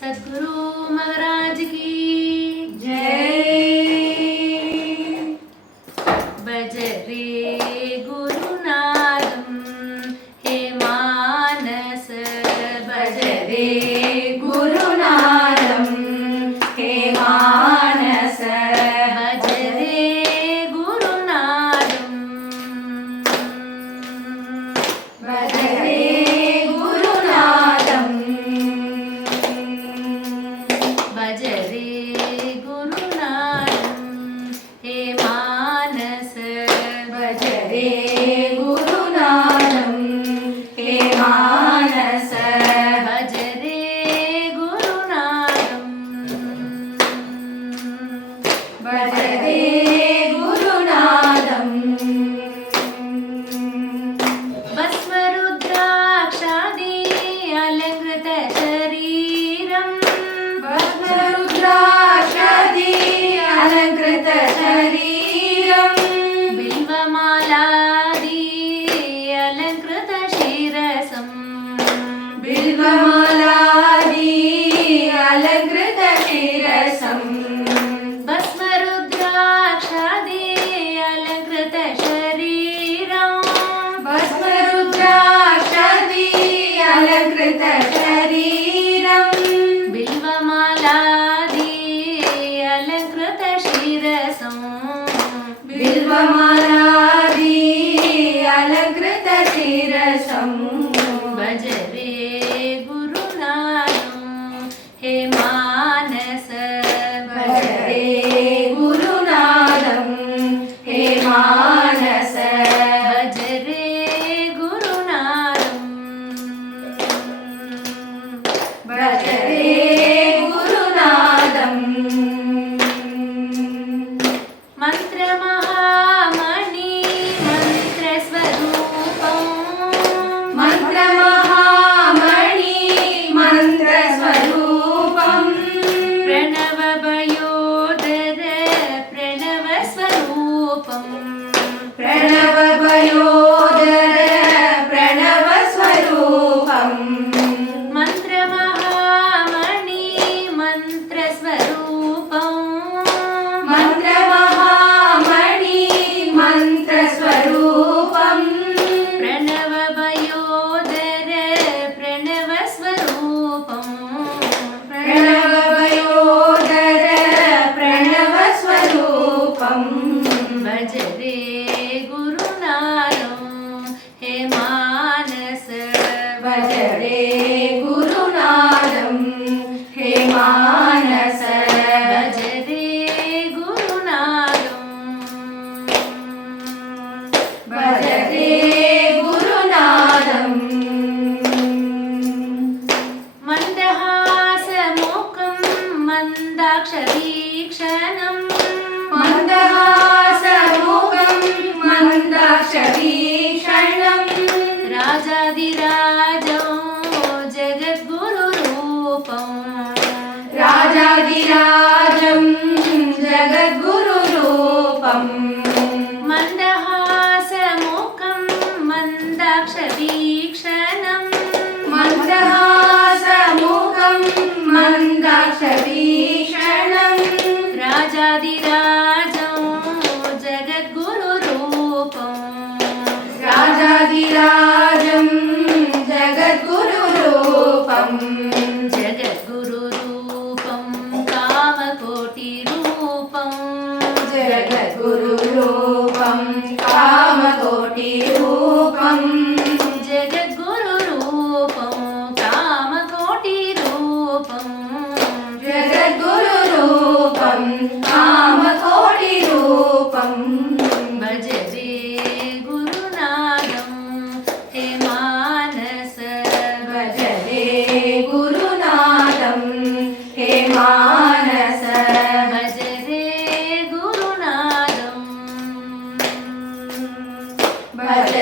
सद्गुरु महाराज की जय। भज रे गुरुनादं हे मानस, भज रे गुरुनादं हे मानस, भज रे गुरुनादं, भज रे गुरुनादं, भज रे गुरुनादं हे मानस, भज रे गुरुनादं हे मानस, भज रे गुरुनादं, भज रे गुरुनादं, भस्मरुद्राक्षादि अलङ्कृत शरीरं, भस्मरुद्राक्षादि अलङ्कृत शरीरं, बिल्वमालादि अलङ्कृत शिरसं, बिल्वमालादि अलङ्कृत शिरसं, भस्मरुद्राक्षादि अलङ्कृत शरीरं, भस्मरुद्राक्षादि अलङ्कृत शरीरं, बिल्वमालादि अलङ्कृत शिरसं, बिल्वमालादि अलङ्कृत शिरसं, भज रे गुरुनादं हे मानस, भज रे गुरुनादं हे मानस, भज रे गुरुनादं, भज रे गुरुनादं, मन्त्रमहामणि मन्त्रस्वरूपं, मन्त्रमहामणि मन्त्रस्वरूपं, प्रणवभयोदर प्रणवस्वरूपं, प्रणवभयोदर प्रणवस्वरूपं, मन्त्रमहामणि मन्त्रस्वरूपं, मन्त्रमहामणि मन्त्रस्वरूपं, प्रणवभयोदर प्रणवस्वरूपं, प्रणवभयोदर प्रणवस्वरूपं, भज रे गुरुनादं हे मानस, भज रे गुरुनादं हे मानस, भज रे गुरुनादं, भज रे गुरुनादं, मन्दहासमुखं मन्दाक्षवीक्षणं, मन्दहासमुखं मन्दाक्षवीक्षणं, राजाधिराजं जगद्गुरुरूपं, राजाधिराजं जगद्गुरुरूपं, मन्दहासमुखं मन्दाक्षवीक्षणं, मन्दहासमुखं मन्दाक्षवीक्षणं, राजाधिराजं जगद्गुरुरूपं, राजाधिराजं जगद्गुरुरूपं, जगद्गुरुरूपं कामकोटिरूपं, जगद्गुरुरूपं कामकोटिरूपं, जगद्गुरुरूपं कामकोटिरूपं, जगद्गुरुरूपं कामकोटिरूपं, भज रे गुरुनादं हे मानस, भज रे गुरुनादं हे मानस, भज रे गुरुनादं, भज